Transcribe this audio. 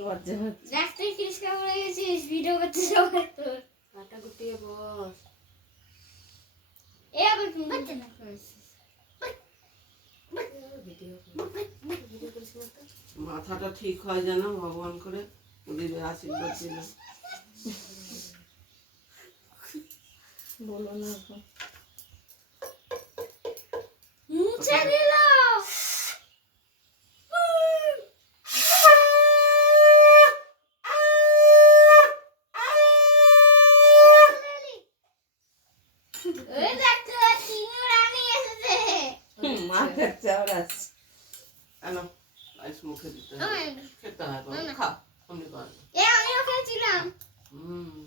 লজ্জা হচ্ছে। রাস্তে কৃষ্ণা পড়ে গেছিস ভিডিও করতে সবাই তোর কাটা গুটিয়ে বস। এ আবার কি করতে না মাথাটা ঠিক হয় যেন ভগবান করে ওদের আশীর্বাদ দিল। বলো না এখন। মুছে দিল ওই দেখতে চিনু রানী এসেছে মাথার চাওড়াস। কেন আইস মুখে দিতে হয়, খেতে হয় বাবা, খা অমনি কর। এ আমিও খেয়েছিলাম হুম